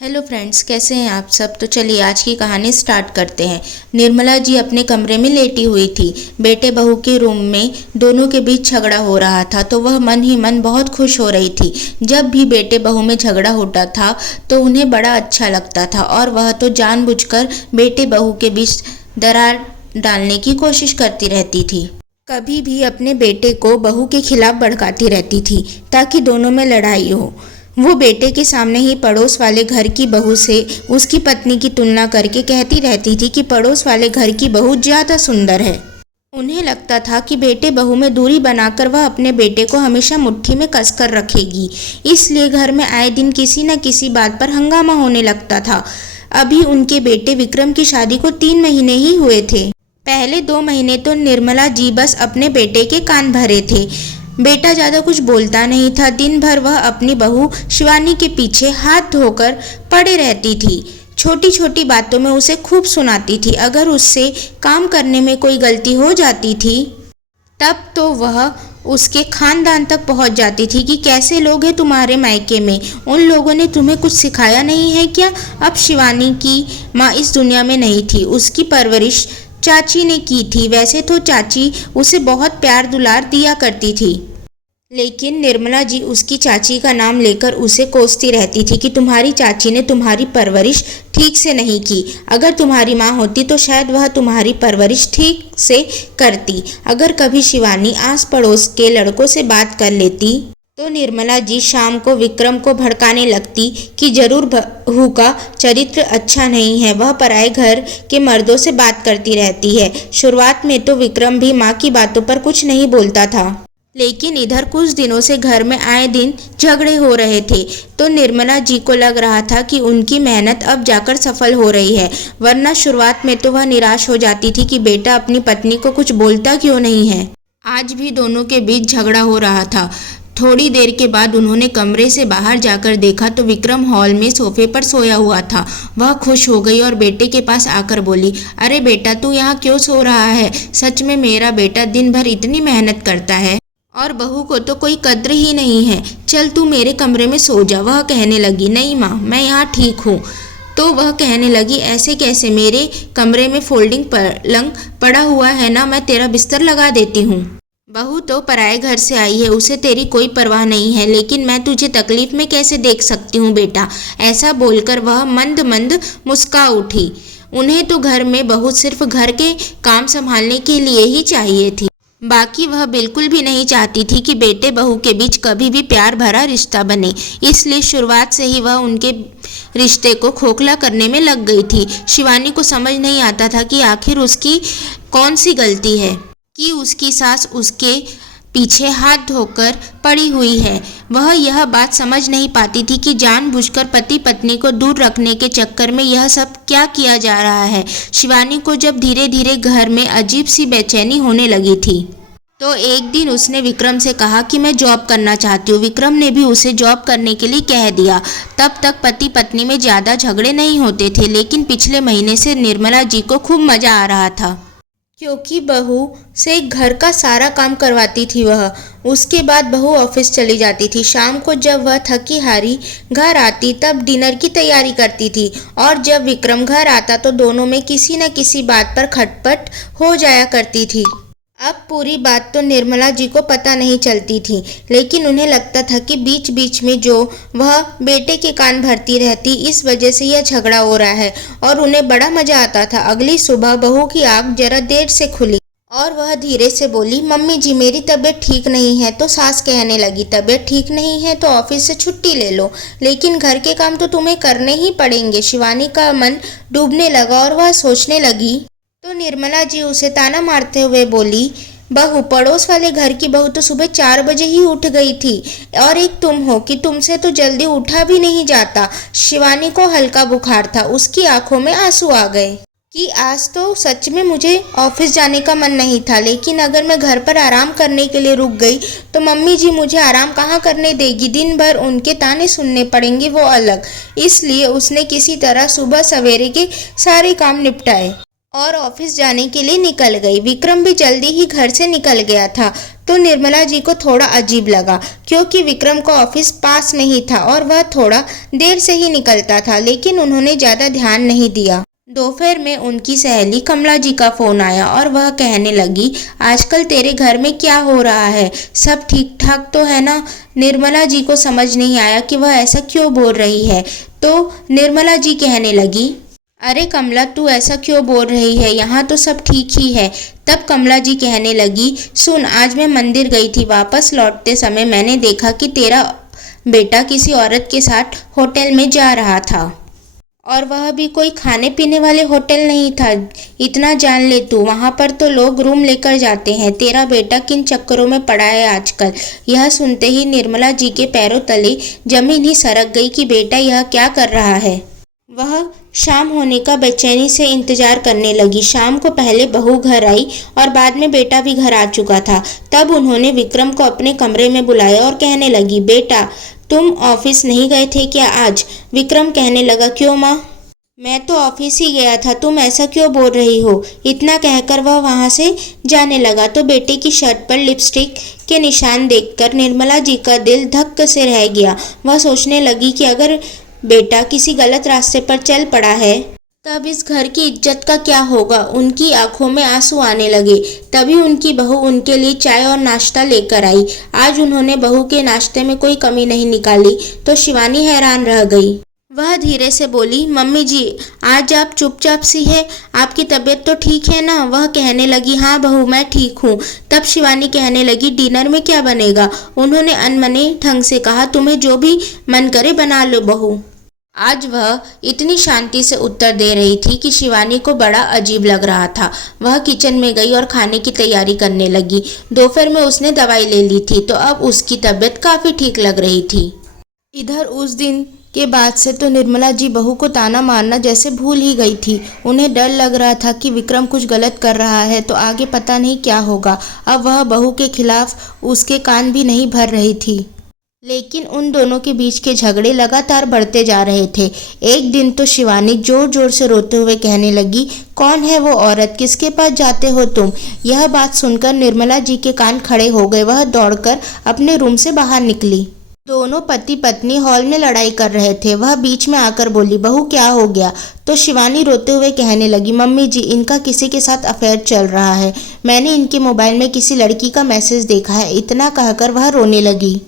Hello friends, कैसे हैं आप सब। तो चलिए आज की कहानी स्टार्ट करते हैं। निर्मला जी अपने कमरे में लेटी हुई थी। बेटे बहू के रूम में दोनों के बीच झगड़ा हो रहा था, तो वह मन ही मन बहुत खुश हो रही थी। जब भी बेटे बहू में झगड़ा होता था तो उन्हें बड़ा अच्छा लगता था और वह तो जानबूझकर बेटे बहू के बीच दरार डालने की कोशिश करती रहती थी। कभी भी अपने बेटे को बहू के खिलाफ भड़काती रहती थी ताकि दोनों में लड़ाई हो। वो बेटे के सामने ही पड़ोस वाले घर की बहू से उसकी पत्नी की तुलना करके कहती रहती थी कि पड़ोस वाले घर की बहू ज़्यादा सुंदर है। उन्हें लगता था कि बेटे बहू में दूरी बनाकर वह अपने बेटे को हमेशा मुट्ठी में कसकर रखेगी, इसलिए घर में आए दिन किसी न किसी बात पर हंगामा होने लगता था। अभी उनके बेटे विक्रम की शादी को 3 महीने ही हुए थे। पहले 2 महीने तो निर्मला जी बस अपने बेटे के कान भरे थे। बेटा ज़्यादा कुछ बोलता नहीं था। दिन भर वह अपनी बहू शिवानी के पीछे हाथ धोकर पड़े रहती थी। छोटी छोटी बातों में उसे खूब सुनाती थी। अगर उससे काम करने में कोई गलती हो जाती थी तब तो वह उसके खानदान तक पहुंच जाती थी कि कैसे लोग हैं तुम्हारे मायके में, उन लोगों ने तुम्हें कुछ सिखाया नहीं है क्या। अब शिवानी की माँ इस दुनिया में नहीं थी, उसकी परवरिश चाची ने की थी। वैसे तो चाची उसे बहुत प्यार दुलार दिया करती थी, लेकिन निर्मला जी उसकी चाची का नाम लेकर उसे कोसती रहती थी कि तुम्हारी चाची ने तुम्हारी परवरिश ठीक से नहीं की। अगर तुम्हारी माँ होती तो शायद वह तुम्हारी परवरिश ठीक से करती। अगर कभी शिवानी आस पड़ोस के लड़कों से बात कर लेती तो निर्मला जी शाम को विक्रम को भड़काने लगती कि जरूर बहू का चरित्र अच्छा नहीं है, वह पराए घर के मर्दों से बात करती रहती है। शुरुआत में तो विक्रम भी माँ की बातों पर कुछ नहीं बोलता था, लेकिन इधर कुछ दिनों से घर में आए दिन झगड़े हो रहे थे तो निर्मला जी को लग रहा था कि उनकी मेहनत अब जाकर सफल हो रही है। वरना शुरुआत में तो वह निराश हो जाती थी कि बेटा अपनी पत्नी को कुछ बोलता क्यों नहीं है। आज भी दोनों के बीच झगड़ा हो रहा था। थोड़ी देर के बाद उन्होंने कमरे से बाहर जाकर देखा तो विक्रम हॉल में सोफे पर सोया हुआ था। वह खुश हो गई और बेटे के पास आकर बोली, अरे बेटा, तू यहाँ क्यों सो रहा है। सच में मेरा बेटा दिन भर इतनी मेहनत करता है और बहू को तो कोई कद्र ही नहीं है। चल तू मेरे कमरे में सो जा। वह कहने लगी, नहीं माँ, मैं यहाँ ठीक हूँ। तो वह कहने लगी, ऐसे कैसे, मेरे कमरे में फोल्डिंग पलंग पड़ा हुआ है ना, मैं तेरा बिस्तर लगा देती हूँ। बहू तो पराए घर से आई है, उसे तेरी कोई परवाह नहीं है, लेकिन मैं तुझे तकलीफ में कैसे देख सकती हूँ बेटा। ऐसा बोलकर वह मंद मंद मुस्का उठी। उन्हें तो घर में बहू सिर्फ घर के काम संभालने के लिए ही चाहिए थी, बाकी वह बिल्कुल भी नहीं चाहती थी कि बेटे बहू के बीच कभी भी प्यार भरा रिश्ता बने। इसलिए शुरुआत से ही वह उनके रिश्ते को खोखला करने में लग गई थी। शिवानी को समझ नहीं आता था कि आखिर उसकी कौन सी गलती है कि उसकी सास उसके पीछे हाथ धोकर पड़ी हुई है। वह यह बात समझ नहीं पाती थी कि जानबूझकर पति पत्नी को दूर रखने के चक्कर में यह सब क्या किया जा रहा है। शिवानी को जब धीरे धीरे घर में अजीब सी बेचैनी होने लगी थी तो एक दिन उसने विक्रम से कहा कि मैं जॉब करना चाहती हूँ। विक्रम ने भी उसे जॉब करने के लिए कह दिया। तब तक पति पत्नी में ज़्यादा झगड़े नहीं होते थे, लेकिन पिछले महीने से निर्मला जी को खूब मज़ा आ रहा था क्योंकि बहू से घर का सारा काम करवाती थी वह। उसके बाद बहू ऑफिस चली जाती थी। शाम को जब वह थकी हारी घर आती तब डिनर की तैयारी करती थी, और जब विक्रम घर आता तो दोनों में किसी न किसी बात पर खटपट हो जाया करती थी। अब पूरी बात तो निर्मला जी को पता नहीं चलती थी, लेकिन उन्हें लगता था कि बीच बीच में जो वह बेटे के कान भरती रहती, इस वजह से यह झगड़ा हो रहा है, और उन्हें बड़ा मजा आता था। अगली सुबह बहू की आंख जरा देर से खुली और वह धीरे से बोली, मम्मी जी मेरी तबीयत ठीक नहीं है। तो सास कहने लगी, तबीयत ठीक नहीं है तो ऑफिस से छुट्टी ले लो, लेकिन घर के काम तो तुम्हें करने ही पड़ेंगे। शिवानी का मन डूबने लगा और वह सोचने लगी तो निर्मला जी उसे ताना मारते हुए बोली, बहू, पड़ोस वाले घर की बहू तो सुबह 4 बजे ही उठ गई थी, और एक तुम हो कि तुमसे तो जल्दी उठा भी नहीं जाता। शिवानी को हल्का बुखार था। उसकी आंखों में आंसू आ गए कि आज तो सच में मुझे ऑफिस जाने का मन नहीं था, लेकिन अगर मैं घर पर आराम करने के लिए रुक गई तो मम्मी जी मुझे आराम कहाँ करने देगी। दिन भर उनके ताने सुनने पड़ेंगे, वो अलग। इसलिए उसने किसी तरह सुबह सवेरे के सारे काम निपटाए और ऑफिस जाने के लिए निकल गई। विक्रम भी जल्दी ही घर से निकल गया था। तो निर्मला जी को थोड़ा अजीब लगा, क्योंकि विक्रम का ऑफिस पास में ही था और वह थोड़ा देर से ही निकलता था, लेकिन उन्होंने ज़्यादा ध्यान नहीं दिया। दोपहर में उनकी सहेली कमला जी का फोन आया और वह कहने लगी, आजकल तेरे घर में क्या हो रहा है, सब ठीक ठाक तो है ना। निर्मला जी को समझ नहीं आया कि वह ऐसा क्यों बोल रही है, तो निर्मला जी कहने लगी, अरे कमला, तू ऐसा क्यों बोल रही है, यहाँ तो सब ठीक ही है। तब कमला जी कहने लगी, सुन, आज मैं मंदिर गई थी, वापस लौटते समय मैंने देखा कि तेरा बेटा किसी औरत के साथ होटल में जा रहा था, और वह भी कोई खाने पीने वाले होटल नहीं था। इतना जान ले तू, वहाँ पर तो लोग रूम लेकर जाते हैं। तेरा बेटा किन चक्करों में पड़ा है आजकल। यह सुनते ही निर्मला जी के पैरों तले जमीन ही सरक गई कि बेटा यह क्या कर रहा है। वह शाम होने का बेचैनी से इंतजार करने लगी। शाम को पहले बहू घर आई और बाद में बेटा भी घर आ चुका था। तब उन्होंने विक्रम को अपने कमरे में बुलाया और कहने लगी, बेटा तुम ऑफिस नहीं गए थे क्या आज? विक्रम कहने लगा, क्यों माँ? मैं तो ऑफिस ही गया था, तुम ऐसा क्यों बोल रही हो? इतना कहकर वह वहाँ से जाने लगा तो बेटे की शर्ट पर लिपस्टिक के निशान देखकर निर्मला जी का दिल धक्क से रह गया। वह सोचने लगी कि अगर बेटा किसी गलत रास्ते पर चल पड़ा है तब इस घर की इज्जत का क्या होगा। उनकी आंखों में आंसू आने लगे। तभी उनकी बहू उनके लिए चाय और नाश्ता लेकर आई। आज उन्होंने बहू के नाश्ते में कोई कमी नहीं निकाली तो शिवानी हैरान रह गई। वह धीरे से बोली, मम्मी जी, आज आप चुपचाप सी है, आपकी तबीयत तो ठीक है ना? वह कहने लगी, हाँ बहू, मैं ठीक हूँ। तब शिवानी कहने लगी, डिनर में क्या बनेगा? उन्होंने अनमने ढंग से कहा, तुम्हें जो भी मन करे बना लो बहू। आज वह इतनी शांति से उत्तर दे रही थी कि शिवानी को बड़ा अजीब लग रहा था। वह किचन में गई और खाने की तैयारी करने लगी। दोपहर में उसने दवाई ले ली थी तो अब उसकी तबीयत काफ़ी ठीक लग रही थी। इधर उस दिन के बाद से तो निर्मला जी बहू को ताना मारना जैसे भूल ही गई थी। उन्हें डर लग रहा था कि विक्रम कुछ गलत कर रहा है तो आगे पता नहीं क्या होगा। अब वह बहू के खिलाफ उसके कान भी नहीं भर रही थी। लेकिन उन दोनों के बीच के झगड़े लगातार बढ़ते जा रहे थे। एक दिन तो शिवानी जोर जोर से रोते हुए कहने लगी, कौन है वो औरत, किसके पास जाते हो तुम? यह बात सुनकर निर्मला जी के कान खड़े हो गए। वह दौड़कर अपने रूम से बाहर निकली। दोनों पति पत्नी हॉल में लड़ाई कर रहे थे। वह बीच में आकर बोली, बहू क्या हो गया? तो शिवानी रोते हुए कहने लगी, मम्मी जी, इनका किसी के साथ अफेयर चल रहा है। मैंने इनके मोबाइल में किसी लड़की का मैसेज देखा है। इतना कहकर वह रोने लगी।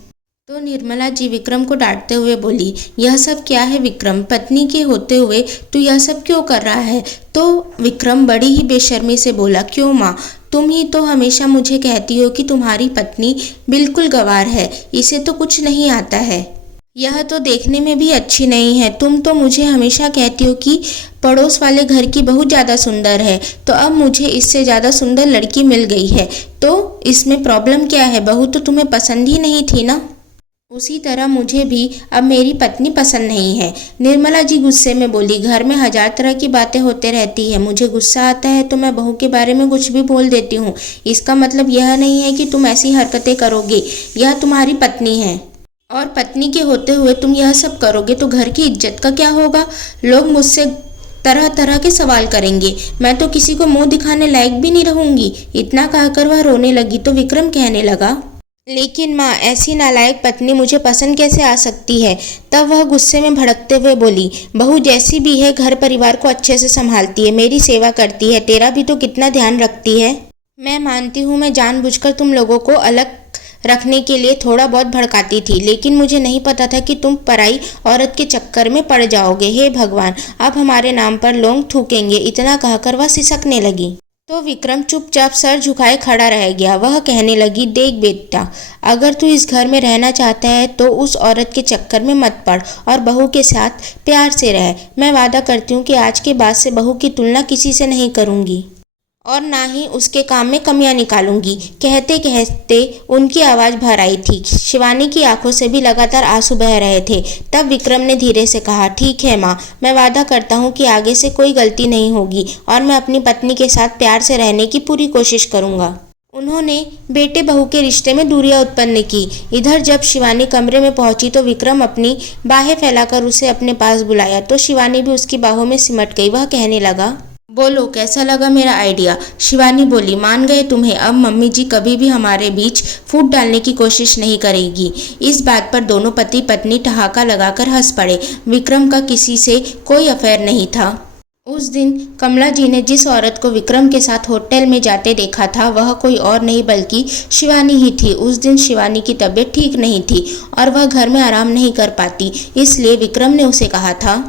तो निर्मला जी विक्रम को डांटते हुए बोली, यह सब क्या है विक्रम? पत्नी के होते हुए तू यह सब क्यों कर रहा है? तो विक्रम बड़ी ही बेशर्मी से बोला, क्यों माँ, तुम ही तो हमेशा मुझे कहती हो कि तुम्हारी पत्नी बिल्कुल गंवार है, इसे तो कुछ नहीं आता है, यह तो देखने में भी अच्छी नहीं है। तुम तो मुझे हमेशा कहती हो कि पड़ोस वाले घर की बहू ज़्यादा सुंदर है, तो अब मुझे इससे ज़्यादा सुंदर लड़की मिल गई है, तो इसमें प्रॉब्लम क्या है? बहू तो तुम्हें पसंद ही नहीं थी ना? उसी तरह मुझे भी अब मेरी पत्नी पसंद नहीं है। निर्मला जी गुस्से में बोली, घर में हजार तरह की बातें होते रहती है, मुझे गुस्सा आता है तो मैं बहू के बारे में कुछ भी बोल देती हूँ। इसका मतलब यह नहीं है कि तुम ऐसी हरकतें करोगे। यह तुम्हारी पत्नी है और पत्नी के होते हुए तुम यह सब करोगे तो घर की इज्जत का क्या होगा? लोग मुझसे तरह तरह के सवाल करेंगे, मैं तो किसी को मुंह दिखाने लायक भी नहीं रहूंगी। इतना कहकर वह रोने लगी। तो विक्रम कहने लगा, लेकिन माँ, ऐसी नालायक पत्नी मुझे पसंद कैसे आ सकती है? तब वह गुस्से में भड़कते हुए बोली, बहू जैसी भी है घर परिवार को अच्छे से संभालती है, मेरी सेवा करती है, तेरा भी तो कितना ध्यान रखती है। मैं मानती हूँ मैं जानबूझकर तुम लोगों को अलग रखने के लिए थोड़ा बहुत भड़काती थी, लेकिन मुझे नहीं पता था कि तुम पराई औरत के चक्कर में पड़ जाओगे। हे भगवान, अब हमारे नाम पर लोग थूकेंगे। इतना कहकर वह सिसकने लगी। तो विक्रम चुपचाप सर झुकाए खड़ा रह गया। वह कहने लगी, देख बेटा, अगर तू इस घर में रहना चाहता है तो उस औरत के चक्कर में मत पड़ और बहू के साथ प्यार से रह। मैं वादा करती हूँ कि आज के बाद से बहू की तुलना किसी से नहीं करूँगी और ना ही उसके काम में कमियां निकालूंगी। कहते कहते उनकी आवाज़ भर आई थी। शिवानी की आंखों से भी लगातार आंसू बह रहे थे। तब विक्रम ने धीरे से कहा, ठीक है माँ, मैं वादा करता हूँ कि आगे से कोई गलती नहीं होगी और मैं अपनी पत्नी के साथ प्यार से रहने की पूरी कोशिश करूँगा। उन्होंने बेटे बहू के रिश्ते में दूरियां उत्पन्न की। इधर जब शिवानी कमरे में पहुंची तो विक्रम अपनी बाहें फैलाकर उसे अपने पास बुलाया तो शिवानी भी उसकी बाहों में सिमट गई। वह कहने लगा, बोलो कैसा लगा मेरा आइडिया। शिवानी बोली, मान गए तुम्हें, अब मम्मी जी कभी भी हमारे बीच फूट डालने की कोशिश नहीं करेगी। इस बात पर दोनों पति पत्नी ठहाका लगाकर हंस पड़े। विक्रम का किसी से कोई अफेयर नहीं था। उस दिन कमला जी ने जिस औरत को विक्रम के साथ होटल में जाते देखा था वह कोई और नहीं बल्कि शिवानी ही थी। उस दिन शिवानी की तबीयत ठीक नहीं थी और वह घर में आराम नहीं कर पाती, इसलिए विक्रम ने उसे कहा था,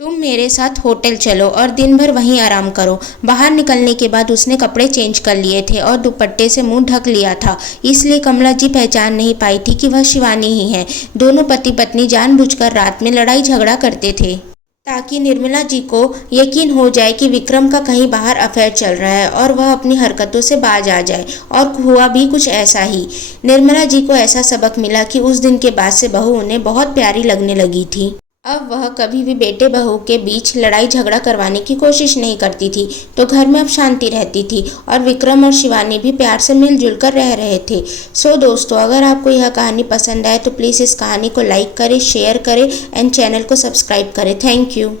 तुम मेरे साथ होटल चलो और दिन भर वहीं आराम करो। बाहर निकलने के बाद उसने कपड़े चेंज कर लिए थे और दुपट्टे से मुंह ढक लिया था, इसलिए कमला जी पहचान नहीं पाई थी कि वह शिवानी ही है। दोनों पति पत्नी जानबूझकर रात में लड़ाई झगड़ा करते थे ताकि निर्मला जी को यकीन हो जाए कि विक्रम का कहीं बाहर अफेयर चल रहा है और वह अपनी हरकतों से बाज आ जाए। और हुआ भी कुछ ऐसा ही। निर्मला जी को ऐसा सबक मिला कि उस दिन के बाद से बहू उन्हें बहुत प्यारी लगने लगी थी। अब वह कभी भी बेटे बहू के बीच लड़ाई झगड़ा करवाने की कोशिश नहीं करती थी, तो घर में अब शांति रहती थी और विक्रम और शिवानी भी प्यार से मिलजुल कर रह रहे थे। सो दोस्तों, अगर आपको यह कहानी पसंद आए तो प्लीज़ इस कहानी को लाइक करें, शेयर करें एंड चैनल को सब्सक्राइब करें। Thank you.